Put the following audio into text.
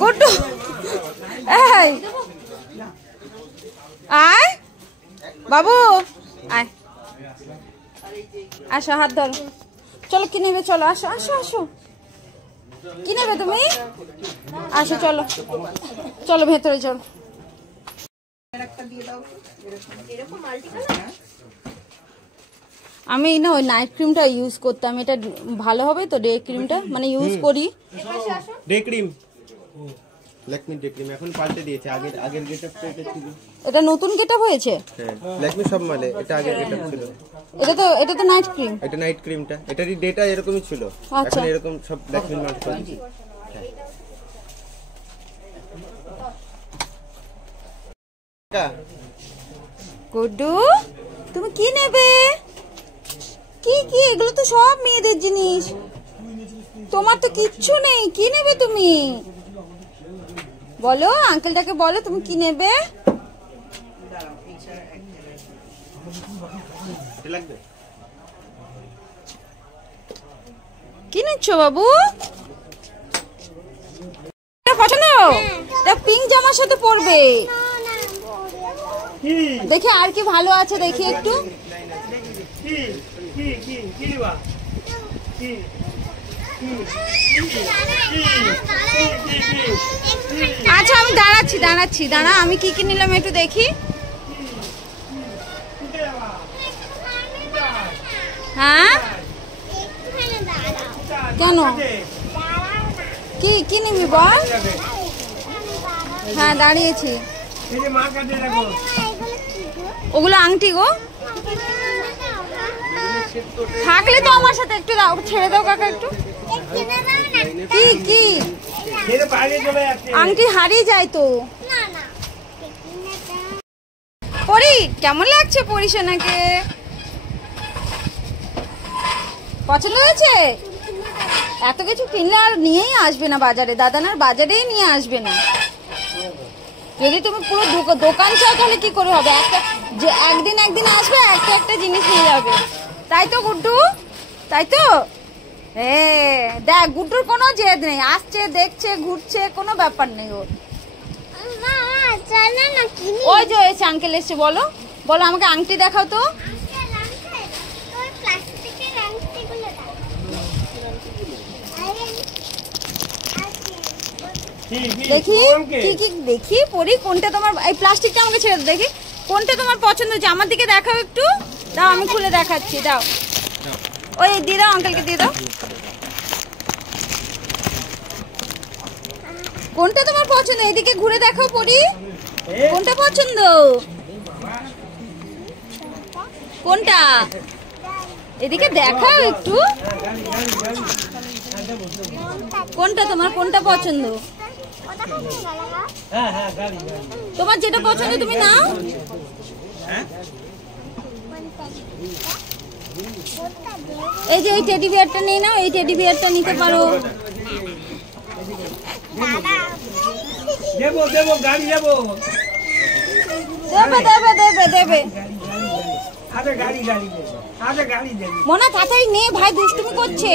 গুড্ডু এই আয় বাবু আয়, আসো হাত ধরো, চলো কি নেবে, চলো আসো আসো আসো, কি নেবে তুমি, আসো চলো চলো ভেতরে চলো। আমি না ওই নাইট ক্রিমটা ইউজ করতাম, এটা ভালো হবে তো ডে ক্রিমটা, মানে ইউজ করি day cream, Lakme day cream এখন পাল্টে দিয়েছে, আগের গেটআপটা এটা ছিল। এটা নতুন গেটআপ হয়েছে? হ্যাঁ ল্যাকমি সব মালে, এটা আগের গেটআপ ছিল। এটা তো নাইট ক্রিম, এটা নাইট ক্রিমটা, এটারই ডেটা এরকমই ছিল, এখন এরকম সব ল্যাকমি মাল করেছি। গুড্ডু তুমি কি নেবে, কি কি এগুলো তো সব মেয়েদের জিনিস, তোমার তো কিচ্ছু নেই, কি নেবে তুমি বলো, আঙ্কেলটাকে বলো তুমি কি নেবে। কি নিচ্ছ বাবু, পছন্দ, পিঙ্ক জামার সাথে পরবে, দেখি আর কি ভালো আছে দেখি একটু। আচ্ছা আমি দাঁড়াচ্ছি দাঁড়া, আমি কি কি নিলাম একটু দেখি। হ্যাঁ কেন, কি কি নিবি বল। হ্যাঁ দাঁড়িয়েছি, ওগুলো আংটি গো, থাকলে তো আমার সাথে একটু দাও, ছেড়ে দাও কাকা একটু। কি কি আংটি হারিয়ে যায় তো। পরি কেমন লাগছে পরি সোনাকে, পছন্দ হয়েছে? এত কিছু কিনলে আর নিয়েই আসবে না বাজারে, দাদানার বাজারেই নিয়ে আসবে না। যদি তুমি পুরো দোকান চাও তাহলে কি করে হবে, একটা যে একদিন আসবে একটা একটা জিনিস নিয়ে যাবে, তাই তো গুড্ডু, তাই তো। দেখ গুড্ডুর কোনো জেদ নেই, আসছে দেখছে ঘুরছে, কোনো ব্যাপার নেই ওর। ওই যে এসে আঙ্কেল এসছে, বলো বলো আমাকে আংটি দেখাও তো। দেখি কি কি দেখি পরি, কোনটা তোমার, এই প্লাস্টিকটা আমাকে ছেড়ে দাও দেখি, কোনটা তোমার পছন্দ হচ্ছে আমার দিকে দেখাও একটু, দাও আমি খুলে দেখাচ্ছি, দাও ওই দিয়ে দাও আঙ্কেলকে দিয়ে দাও। কোনটা তোমার পছন্দ, এদিকে ঘুরে দেখাও পরি, কোনটা পছন্দ, কোনটা এদিকে দেখাও একটু, কোনটা তোমার, কোনটা পছন্দ, তোমার যেটা পছন্দ তুমি নাও। এই যে এই টেডি বিয়ারটা নিয়ে নাও, এই টেডি বিয়ারটা নিতে পারো। দেবে মোনা তাড়াতাড়ি নে ভাই, দুষ্টুমি করছে।